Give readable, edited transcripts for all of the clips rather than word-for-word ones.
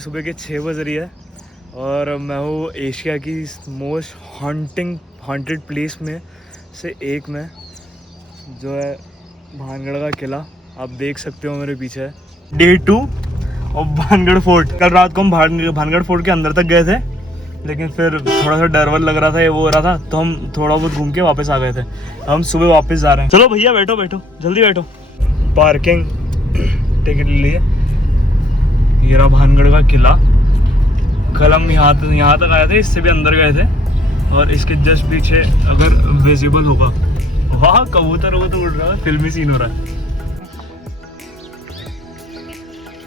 सुबह के 6 बज रही है और मैं हूँ एशिया की मोस्ट हॉन्टेड प्लेस में से एक में, जो है भानगढ़ का किला। आप देख सकते हो मेरे पीछे डे 2 और भानगढ़ फोर्ट। कल रात को हम भानगढ़ फोर्ट के अंदर तक गए थे, लेकिन फिर थोड़ा सा डर वर लग रहा था, ये वो हो रहा था, तो हम थोड़ा बहुत घूम के वापस आ गए थे। हम सुबह वापस जा रहे हैं। चलो भैया बैठो बैठो, जल्दी बैठो। पार्किंग टिकट ले लिए। ये रहा भानगढ़ का किला। कल हम यहाँ तक आए थे, इससे भी अंदर गए थे। और इसके जस्ट पीछे अगर विजिबल होगा, वाह कबूतर वो तो उड़ रहा है, फिल्मी सीन हो रहा है।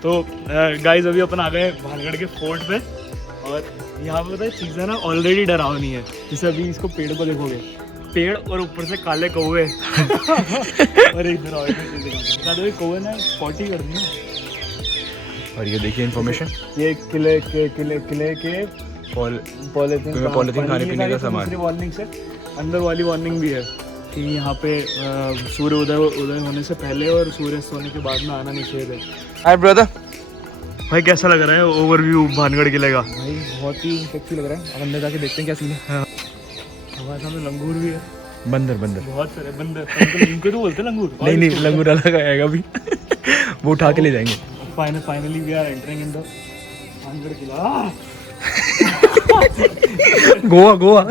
तो गाइस अभी अपन आ गए भानगढ़ के फोर्ट पे, और यहाँ पे पता है चीज़ें ना ऑलरेडी डरावनी है। जैसे अभी इसको पेड़ को देखोगे, पेड़ और ऊपर से काले कौवे और एक डरावनी कौवे ने 40 कर दी। और ये देखिए इन्फॉर्मेशन, ये किले के पॉलिथीन खाने पीने का सामान। वार्निंग से अंदर वाली वार्निंग भी है कि यहाँ पे सूर्य उदय होने से पहले और सूर्य सोने के बाद में आना निषेध है। Hi brother. भाई कैसा लग रहा है ओवरव्यू भानगढ़ किले का? भाई बहुत ही सेक्सी लग रहा है। अब अंदर जाके देखते हैं क्या सीन है। हाँ। हमारे सामने लंगूर भी है। बंदर बहुत सारे बंदर। इनको तो बोलते लंगूर। नहीं लंगूर अलग आएगा अभी। वो उठा के ले जाएंगे। Finally we are entering in the Bhangarh kila. Goa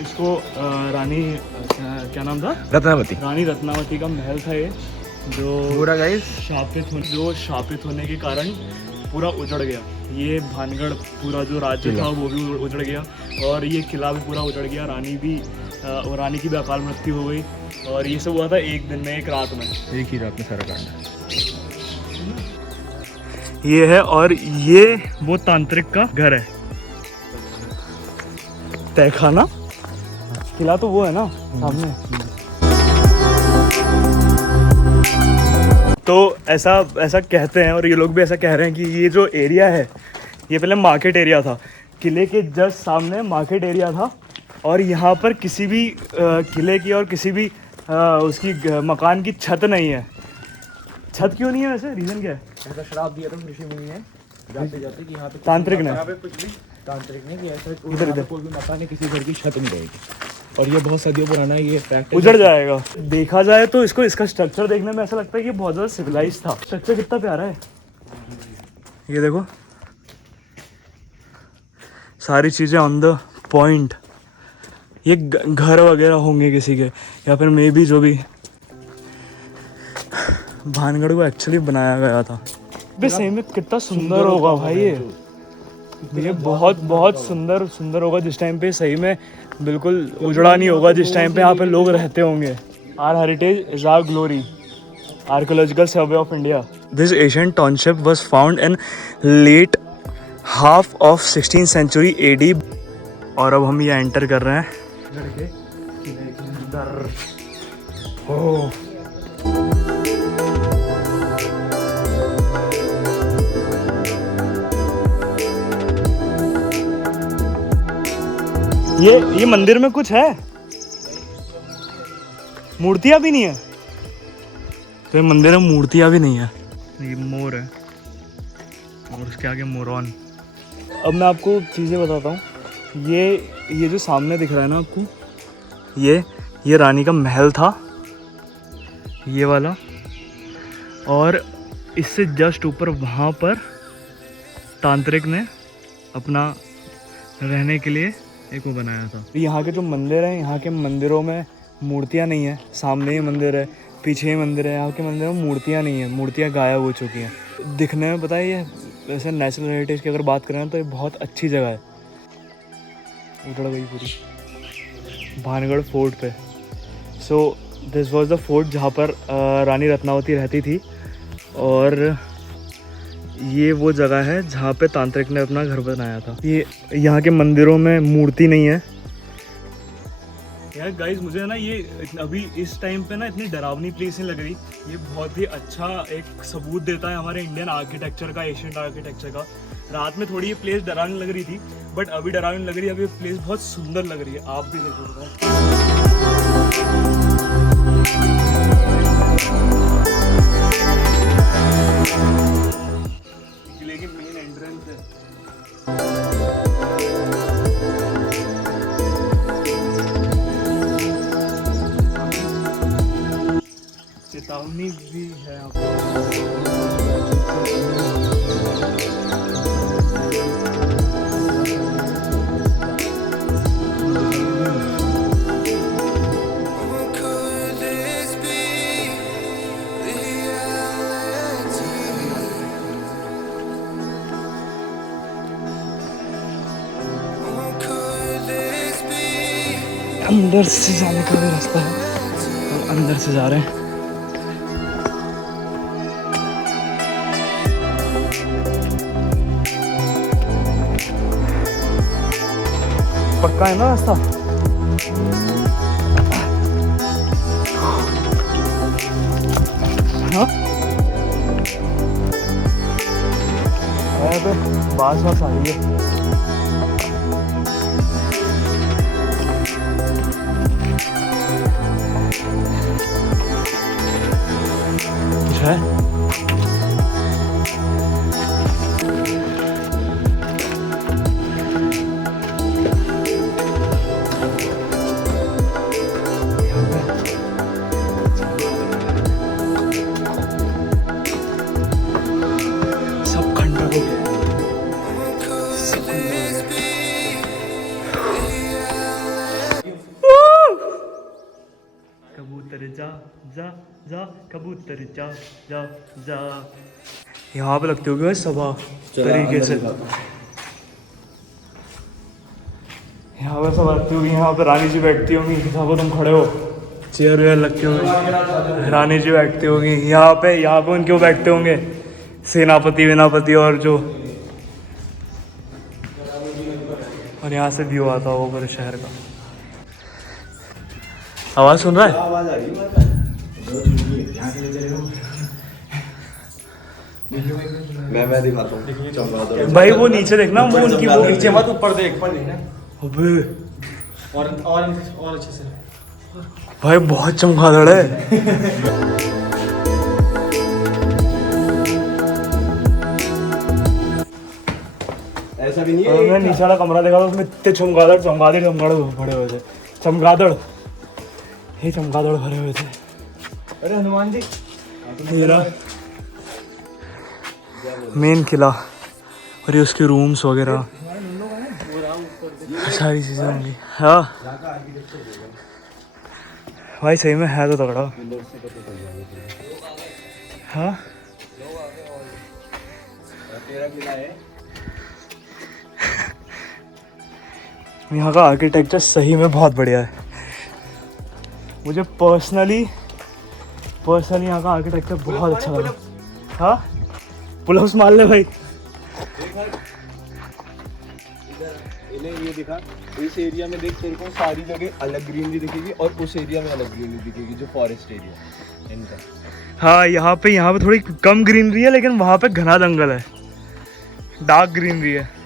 इसको रानी क्या नाम था? रत्नावती। रानी रत्नावती का महल था ये, जो पूरा गाइस शापित होने के कारण पूरा उजड़ गया। ये भानगढ़ पूरा जो राज्य था वो भी उजड़ गया, और ये किला भी पूरा उजड़ गया। रानी की भी अकाल मृत्यु हो गई, और ये सब हुआ था एक दिन में, एक रात में, एक ही रात में सारा कांड। ये है, और ये वो तांत्रिक का घर है। तहखाना किला तो वो है ना सामने। तो ऐसा कहते हैं, और ये लोग भी ऐसा कह रहे हैं कि ये जो एरिया है ये पहले मार्केट एरिया था। किले के जस्ट सामने मार्केट एरिया था, और यहाँ पर किसी भी किले की और किसी भी उसकी मकान की छत नहीं है। छत क्यों नहीं है वैसे? रीज़न क्या है? ऐसा श्राप दिया था ऋषि मुनि ने जाते कि यहाँ पे तांत्रिक ने कि ऐसा इधर कोई भी मकान है, किसी घर की छत नहीं रहेगी। और ये बहुत सदियों पुराना है, ये फैक्ट उजड़ जाएगा। देखा जाए तो इसका स्ट्रक्चर देखने में ऐसा लगता है कि बहुत ज़्यादा सिविलाइज था। स्ट्रक्चर कितना प्यारा है, ये देखो, सारी चीज़ें ऑन द पॉइंट। ये घर वगैरह होंगे किसी के, या फिर मे बी जो भी भानगढ़ को एक्चुअली बनाया गया था। बे सही में कितना सुंदर होगा भाई ये बहुत सुंदर होगा। जिस टाइम पे सही में बिल्कुल उजड़ा नहीं होगा, जिस टाइम पे यहाँ पे लोग रहते होंगे। Our heritage is our glory, archaeological survey of India. This ancient township was found in late half of 16th century AD। और अब हम ये एंटर कर रहे हैं ये मंदिर में कुछ है, मूर्तियां भी नहीं है। तो ये मंदिर में मूर्तियां भी नहीं है। ये मोर है, और उसके आगे मोरॉन। अब मैं आपको चीज़ें बताता हूँ। ये जो सामने दिख रहा है ना आपको, ये रानी का महल था, ये वाला। और इससे जस्ट ऊपर वहाँ पर तांत्रिक ने अपना रहने के लिए एक वो बनाया था। यहाँ के जो मंदिर हैं, यहाँ के मंदिरों में मूर्तियाँ नहीं है। सामने ही मंदिर है, पीछे ही मंदिर है। यहाँ के मंदिरों में मूर्तियाँ नहीं है, मूर्तियाँ गायब हो चुकी हैं। दिखने में पता है ये वैसे नेशनल हेरिटेज की अगर बात करें तो ये बहुत अच्छी जगह है। उजड़ गई पूरी भानगढ़ फोर्ट पे। So this was the fort जहाँ पर रानी रत्नावती रहती थी, और ये वो जगह है जहाँ पे तांत्रिक ने अपना घर बनाया था। ये यहाँ के मंदिरों में मूर्ति नहीं है। यार गाइस, मुझे ना ये अभी इस टाइम पे ना इतनी डरावनी प्लेस नहीं लग रही। ये बहुत ही अच्छा एक सबूत देता है हमारे इंडियन आर्किटेक्चर का, एशियन आर्किटेक्चर का। रात में थोड़ी ये प्लेस डरावनी लग रही थी, बट अभी डरावनी लग रही है। अभी ये प्लेस बहुत सुंदर लग रही है। आप भी देखो। अंदर से जाने का भी रास्ता है, हम अंदर से जा रहे हैं। पक्का है ना रास्ता? हाँ बास वास आ रही है। कुछ है? सब खंडर हो गया। कबूतर जा जा जा, कबूतर जा जा जा। यहाँ पे लगते होगे सभा तरीके से। यहाँ पे सब लगती होगी, यहाँ पे रानी जी बैठती होंगी। देखो तुम खड़े हो, चेयर वेयर लगती होंगी, रानी जी बैठती होगी यहाँ पे उनके वो बैठते होंगे सेनापति वेनापति और जो, और यहाँ से व्यू आता होगा पूरे शहर का। आवाज सुन रहा है? आवाज आ रही है। मैं दिखाता हूँ भाई, वो नीचे देखना, वो उनकी वो नीचे मत, ऊपर देख पर नहीं ना। अबे और अच्छे से भाई बहुत चमगादड़ है। ऐसा भी नहीं है। मैं नीचे वाला कमरा देखा तो उसमें इतने चमगादड़ भरे हुए थे। चमगादड़ भरे हुए थे। अरे हनुमान जी, मेरा मेन किला और ये उसके रूम्स वगैरह सारी चीज़ें होंगी। हाँ भाई सही में है तो तगड़ा। हाँ यहाँ का आर्किटेक्चर सही में बहुत बढ़िया है। मुझे पर्सनली यहाँ का आर्किटेक्चर बहुत अच्छा लगा। हाँ पुलअप्स मार ले भाई। ये दिखा, इस एरिया में देख, तेरे को सारी जगह अलग ग्रीनरी दिखेगी और उस एरिया में अलग ग्रीनरी दिखेगी, जो फॉरेस्ट एरिया इनका। हाँ यहाँ पे थोड़ी कम ग्रीनरी है, लेकिन वहाँ पे घना जंगल है, डार्क ग्रीनरी है।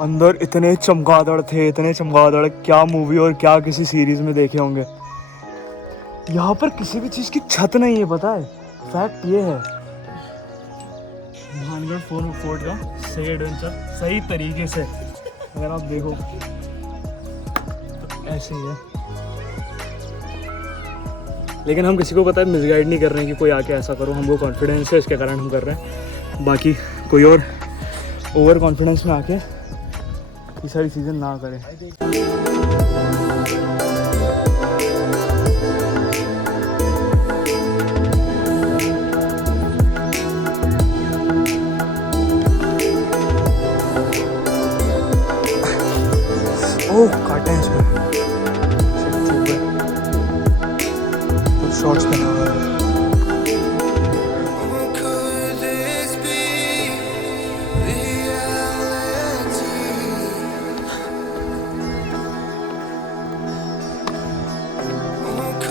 अंदर इतने चमगादड़ थे, क्या मूवी और क्या किसी सीरीज में देखे होंगे। यहाँ पर किसी भी चीज की छत नहीं है, पता है? फैक्ट ये है। भानगढ़ फोर्ट का सही एडवेंचर सही तरीके से अगर आप देखो तो ऐसे ही है। लेकिन हम किसी को पता है मिसगाइड नहीं कर रहे हैं कि कोई आके ऐसा करो। हमको कॉन्फिडेंस है, इसके कारण हम कर रहे हैं। बाकी कोई और ओवर कॉन्फिडेंस में आके ये सारी चीज़ें ना करें। ओह काटे हैं इसमें, कुछ शॉर्ट्स बना हुआ है।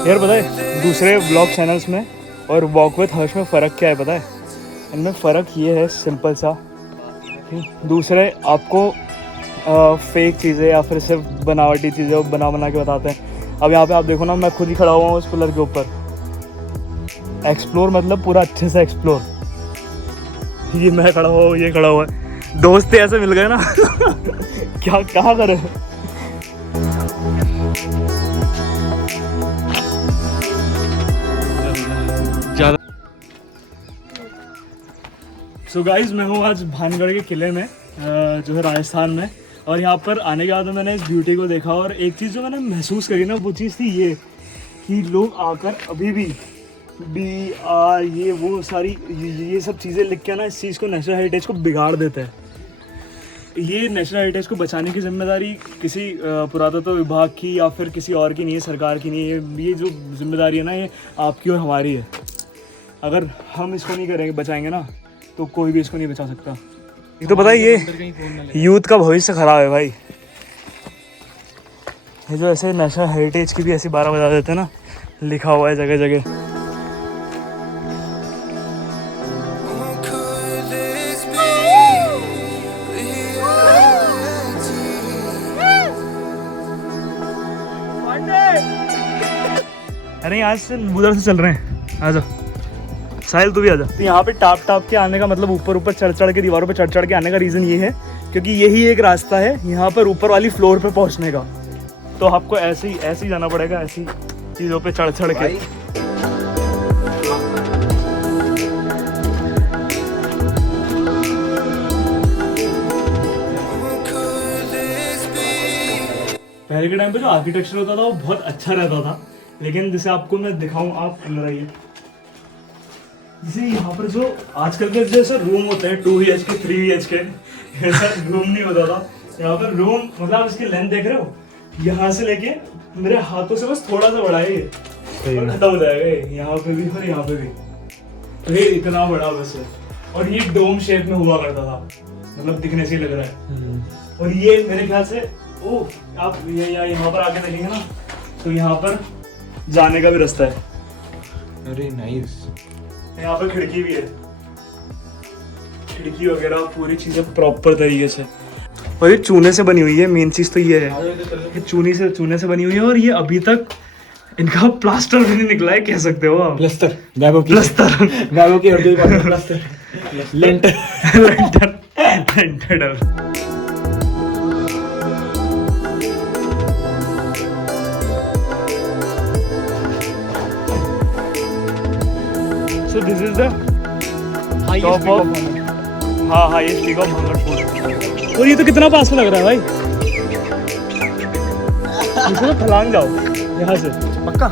यार पता है दूसरे ब्लॉग चैनल्स में और वॉक विद हर्ष में फ़र्क क्या है पता है? इनमें फ़र्क ये है सिंपल सा, दूसरे आपको फेक चीज़ें या फिर सिर्फ बनावटी चीज़ें बना के बताते हैं। अब यहाँ पे आप देखो ना, मैं खुद ही खड़ा हुआ हूँ उस पिलर के ऊपर। एक्सप्लोर मतलब पूरा अच्छे से एक्सप्लोर। ये मैं खड़ा हुआ, ये खड़ा हुआ है, दोस्त ऐसे मिल गए ना। क्या कहाँ करें? सो गाइज मैं हूँ आज भानगढ़ के किले में जो है राजस्थान में, और यहाँ पर आने के बाद मैंने इस ब्यूटी को देखा और एक चीज़ जो मैंने महसूस करी ना वो चीज़ थी ये कि लोग आकर अभी भी ये वो सारी ये सब चीज़ें लिख के ना इस चीज़ को नेशनल हेरिटेज को बिगाड़ देते हैं। ये नेशनल हेरिटेज को बचाने की जिम्मेदारी किसी पुरातत्व विभाग की या फिर किसी और की नहीं है, सरकार की नहीं है। ये जो जिम्मेदारी है ना ये आपकी और हमारी है। अगर हम इसको नहीं करेंगे बचाएंगे ना तो कोई भी इसको नहीं बचा सकता। एक तो पता है ये यूथ का भविष्य खराब है भाई। ये जो ऐसे नेशनल हेरिटेज की भी ऐसी 12 बजा देते हैं ना, लिखा हुआ है जगह जगह। अरे आज से उधर से चल रहे हैं, आ जाओ साहिल तू भी आ जा। तो यहाँ पे टाप के आने का मतलब ऊपर चढ़ के दीवारों पे चढ़ के आने का रीज़न ये है क्योंकि यही एक रास्ता है यहाँ पर ऊपर वाली फ्लोर पे पहुँचने का। तो आपको ऐसे ही जाना पड़ेगा, ऐसी चीज़ों पे चढ़ के। पहले के टाइम पे जो आर्किटेक्चर होता था वो बहुत अच्छा रहता था, लेकिन जैसे आपको मैं दिखाऊं, आप अंदर आइए। जैसे यहाँ पर जो आजकल के जैसे रूम होते हैं 2 BHK 3 BHK ऐसा रूम नहीं होता था। यहाँ पर रूम मतलब आप इसकी लेंथ देख रहे हो, यहाँ से लेके मेरे हाथों से बस थोड़ा सा बड़ा है ये, और खत्म हो जाएगा ये यहाँ पे भी और यहाँ पे भी। तो ये इतना बड़ा बस है और ये डोम शेप में हुआ करता था, मतलब दिखने से ही लग रहा है। और ये मेरे ख्याल से आप यहाँ पर आके देखेंगे ना तो यहाँ पर जाने का भी रास्ता है। अरे नाइस। यहाँ पर खिड़की भी है, खिड़की वगैरह पूरी चीजें प्रॉपर तरीके से। और ये चूने से बनी हुई है, मेन चीज तो ये है कि चूने से बनी हुई है और ये अभी तक इनका प्लास्टर भी नहीं निकला है, कह सकते हो आप। प्लास्टर गागो की हड्डी plaster lintel So this is the top of हाँ ये पीक ऑफ भांगड़ फोर्ट। और ये तो कितना पास में लग रहा है भाई, इसमें तो फलांग जाओ यहाँ से पक्का।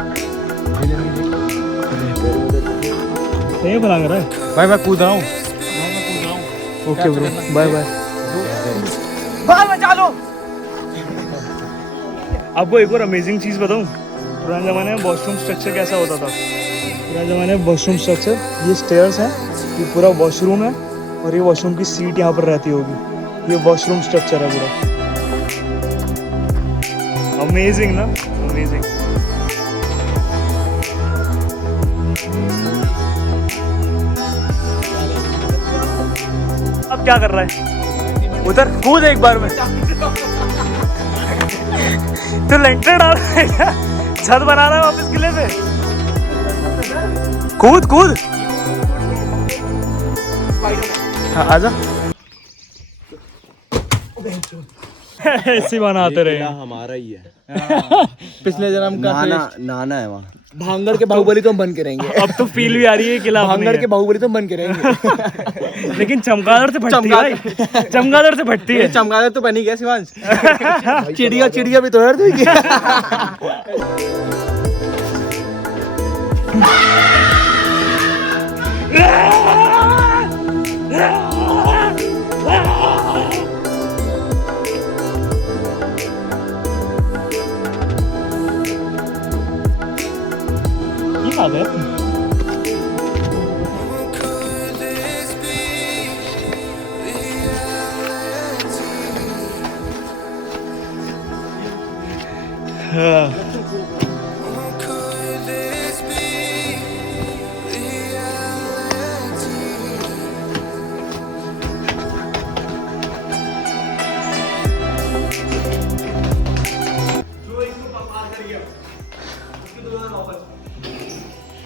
सही फलांग रहा है भाई, मैं कूद रहा हूँ। ओके ब्रो, बाय बाय चालो। आपको एक और अमेजिंग चीज़ बताऊँ, पुराने ज़माने में वॉशरूम स्ट्रक्चर कैसा होता था। पुराने ज़माने में वॉशरूम स्ट्रक्चर, ये स्टेयर्स हैं, ये पूरा वॉशरूम है और ये वॉशरूम की सीट यहाँ पर रहती होगी। ये वॉशरूम स्ट्रक्चर है पूरा। अमेजिंग ना, अमेजिंग। अब क्या कर रहा है, उधर कूद एक बार में। तो लेंटर डाल रहा है क्या, छत बना रहा है वापस किले पे। कूद हाँ, आजा। ऐसे बनाते रहे, हमारा ही है। पिछले जन्म का नाना है वहाँ। भांगड़ के बाहुबली तो हम बन के रहेंगे। अब तो फील भी आ रही है किला भांगड़ के बाहुबली तो हम बन के रहेंगे। लेकिन चमगादड़ से फटती है भाई, चमगादड़ से फटती है। चमगादड़ तो बनी गया शिवांश। चिड़िया भी तो है ये बात है।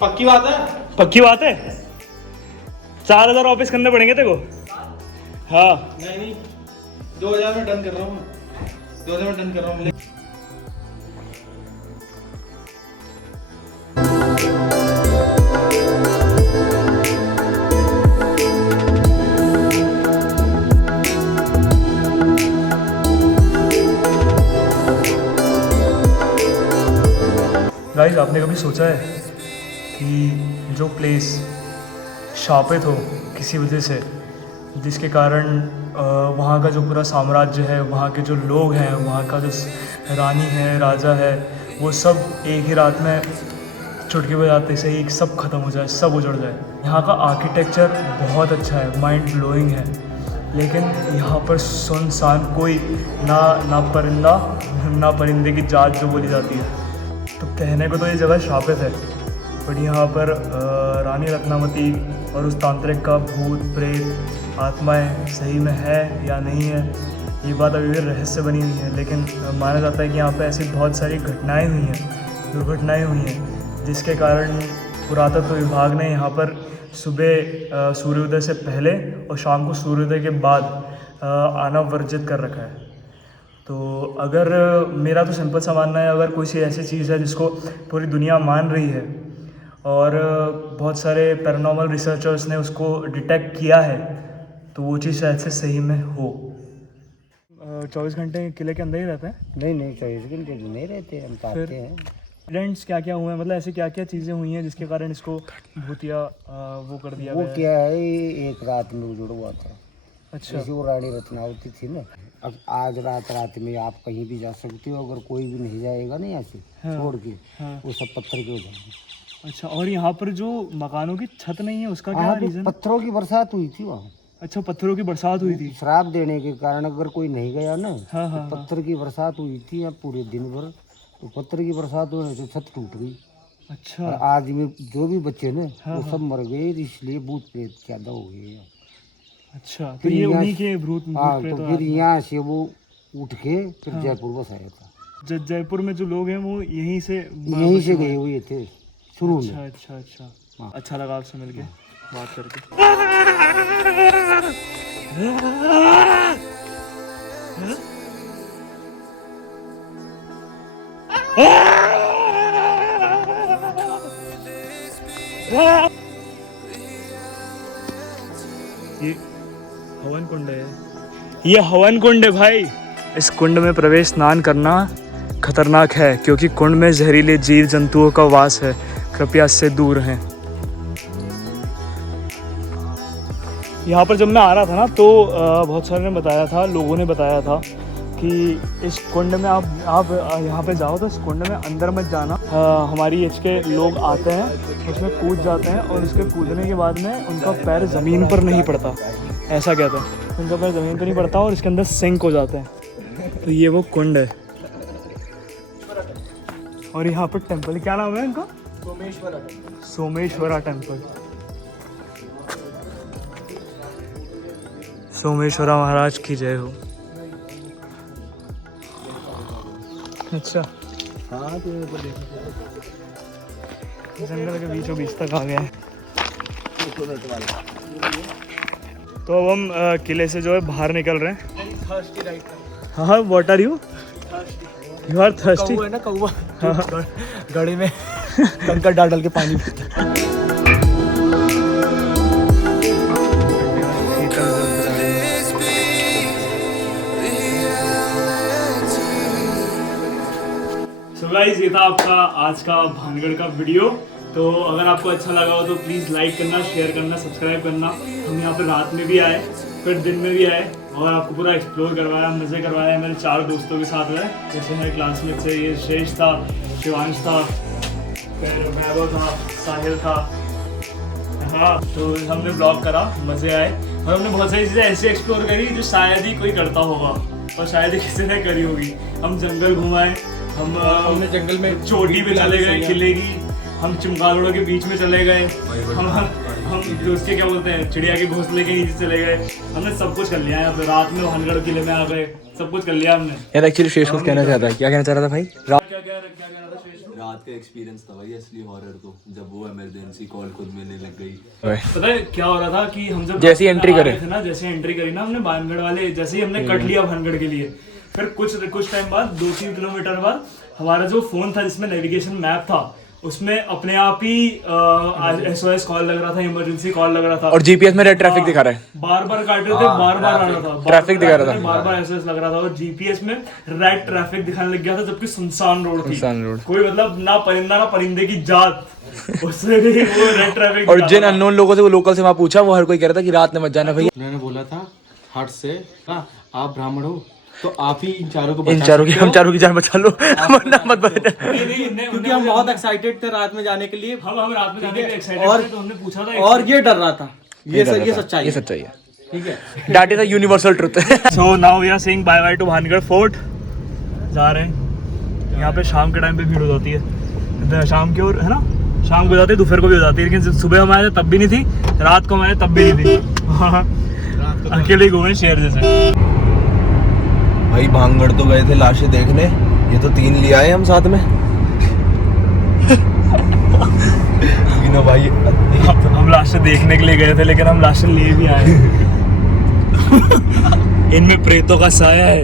पक्की बात है, पक्की बात है। 4000 वापस करने पड़ेंगे तेरे को। हाँ नहीं 2000 में डन कर रहा हूँ, 2000 में डन कर रहा हूँ। गाइस आपने कभी सोचा है कि जो प्लेस शापित हो किसी वजह से, जिसके कारण वहाँ का जो पूरा साम्राज्य है, वहाँ के जो लोग हैं, वहाँ का जो रानी है, राजा है, वो सब एक ही रात में चुटकी बजाते से ही सब खत्म हो जाए, सब उजड़ जाए। यहाँ का आर्किटेक्चर बहुत अच्छा है, माइंड ब्लोइंग है, लेकिन यहाँ पर सुनसान, कोई ना परिंदा ना परिंदे की जात जो बोली जाती है। तो कहने को तो ये जगह शापित है, बट यहाँ पर रानी रत्नावती और उस तांत्रिक का भूत प्रेत आत्माएं सही में है या नहीं है, ये बात अभी भी रहस्य बनी हुई है। लेकिन माना जाता है कि यहाँ पे ऐसी बहुत सारी घटनाएं हुई हैं, दुर्घटनाएं हुई हैं, जिसके कारण पुरातत्व विभाग ने यहाँ पर सुबह सूर्योदय से पहले और शाम को सूर्योदय के बाद आना वर्जित कर रखा है। तो अगर मेरा तो सिंपल सा मानना है, अगर कोई सी ऐसी चीज़ है जिसको पूरी दुनिया मान रही है और बहुत सारे पैरानॉर्मल रिसर्चर्स ने उसको डिटेक्ट किया है, तो वो चीज़ शायद से सही में हो। 24 घंटे किले के अंदर ही रहते हैं? नहीं 24 घंटे तो नहीं रहते, हम पाते हैं। इंसिडेंट्स क्या क्या हुए हैं, मतलब ऐसे क्या क्या चीज़ें हुई हैं जिसके कारण इसको भूतिया वो कर दिया वो गया है? क्या है, एक रात में उजड़ हुआ था। अच्छा। जैसे वो रानी रत्नावती थी ना, अब आज रात में आप कहीं भी जा सकते हो, अगर कोई भी नहीं जाएगा ना यहाँ से छोड़ के, वो सब पत्थर के हो जाएंगे। अच्छा, और यहाँ पर जो मकानों की छत नहीं है उसका क्या हाँ, रीज़न? पत्थरों की बरसात हुई थी वहाँ। अच्छा, पत्थरों की बरसात हुई थी। श्राप देने के कारण अगर कोई नहीं गया ना, हाँ, तो पत्थर की बरसात हुई थी यहाँ पूरे दिन भर, तो पत्थर की बरसात होने से छत टूट गई। अच्छा। और आज में जो भी बच्चे ना वो सब मर गए, इसलिए भूत प्रेत ज्यादा हो गए। अच्छा, तो फिर ये यहाँ उन्हीं के भूत हाँ, प्रेत तो और फिर यहाँ से वो उठ के फिर जयपुर बस आया था। जयपुर में जो लोग हैं वो यहीं से यहीं से गए हुए थे शुरू में। अच्छा। अच्छा लगा आपसे मिलके बात करके। ये हवन कुंड है, ये हवन कुंड है भाई। इस कुंड में प्रवेश स्नान करना खतरनाक है, क्योंकि कुंड में जहरीले जीव जंतुओं का वास है, कृपया इससे दूर रहें। यहाँ पर जब मैं आ रहा था ना, तो बहुत सारे ने बताया था, लोगों ने बताया था कि इस कुंड में आप यहाँ पे जाओ तो इस कुंड में अंदर मत जाना। हमारी एज के लोग आते हैं, उसमें कूद जाते हैं, और उसके कूदने के बाद में उनका पैर ज़मीन पर नहीं पड़ता, ऐसा कहते हैं, उनका पैर ज़मीन पर नहीं पड़ता और इसके अंदर सिंक हो जाते हैं। तो ये वो कुंड है, और यहाँ पर टेम्पल, क्या नाम है इनका? सोमेश्वरा टेम्पल। सोमेश्वरा महाराज की जय हो। अच्छा, हाँ तो जंगल के बीचों बीच तक आ गए हैं। तो अब हम किले से जो है बाहर निकल रहे हैं। हाँ, what are you? You are thirsty? है ना कौवा, गड़े में कंकड़ डाल के पानी पीता। गाइस, ये था आपका आज का भानगढ़ का वीडियो। तो अगर आपको अच्छा लगा हो तो प्लीज़ लाइक करना, शेयर करना, सब्सक्राइब करना। हम यहाँ पर रात में भी आए, फिर दिन में भी आए, और आपको पूरा एक्सप्लोर करवाया, मज़े करवाया मेरे 4 दोस्तों के साथ में। जैसे मेरे क्लासमेट से ये श्रेष्ठ था, शिवांश था, फिर वैभव था, साहिल था। हाँ, तो हमने ब्लॉग करा, मज़े आए, और हमने बहुत सारी चीज़ें ऐसी एक्सप्लोर करी जो शायद ही कोई करता होगा और शायद ही किसी ने करी होगी। हम जंगल घुमाए, हमने जंगल में चोटी पे चले गए किले की, हम चमगादड़ों के बीच में चले गए, हम दोस्ती क्या बोलते हैं, चिड़िया के घोंसले के नीचे चले गए। हमने सब कुछ कर लिया यहाँ पे, रात में भानगढ़ किले में आ गए, सब कुछ कर लिया हमने। यार एक्चुअली शेष कुछ कहना चाहता है, क्या कहना चाह रहा था भाई? रात का एक्सपीरियंस था भाई असली हॉरर तो, जब वो इमरजेंसी कॉल खुद मिलने लग गई। पता है क्या हो रहा था कि हम जब जैसे एंट्री करे थे ना, जैसे एंट्री करी ना हमने भानगढ़ वाले, जैसे ही हमने कट लिया भानगढ़ के लिए, फिर कुछ टाइम बाद 2-3 किलोमीटर बाद हमारा जो फ़ोन था जिसमें नेविगेशन मैप था उसमें अपने आप ही SOS कॉल लग रहा था, इमरजेंसी कॉल लग रहा था। और जीपीएस में रेड ट्रैफिक दिखा रहा है, बार बार काट रहे थे, बार बार आ रहा था, ट्रैफिक दिखा रहा था, बार बार SOS लग रहा था। और जीपीएस में रेड ट्रैफिक दिखाने लग गया था, जबकि सुनसान रोड थी, सुनसान रोड। कोई मतलब ना परिंदा ना परिंदे की जात, उससे भी वो रेड ट्रैफिक। और जिन अननोन लोगों से, वो लोकल से वहाँ पूछा, वो हर कोई कह रहा था कि रात में मत जाना भैया। उन्होंने बोला था हट से आप ब्राह्मण हो तो आप ही इन चारों को इन चारों की, हम चारों की जान बचा लो, वरना मत बचा। क्योंकि हम बहुत एक्साइटेड थे रात में जाने के लिए। हम रात में जाने के लिए एक्साइटेड और थे, तो हमने पूछा था। और ये डर रहा था, ये सच्चाई ये है। सच्चाई है, ठीक है, that is a universal truth. So now we are saying bye bye to Bhangarh fort, जा रहे हैं। यहाँ पे शाम के टाइम पे भीड़ हो जाती है, शाम की ओर है ना, शाम को हो जाती है, दोपहर को भी हो जाती है, लेकिन सुबह हम आए थे तब भी नहीं थी, रात को हम आए तब भी नहीं थी। अकेले ही घूमे शेर जैसे। भाई भांगड़ तो गए थे लाशें देखने, ये तो 3 ले आए हम साथ में। तीनों भाई हम लाशें देखने के लिए गए थे, लेकिन हम लाशें लिए भी आए। इनमें प्रेतों का साया है।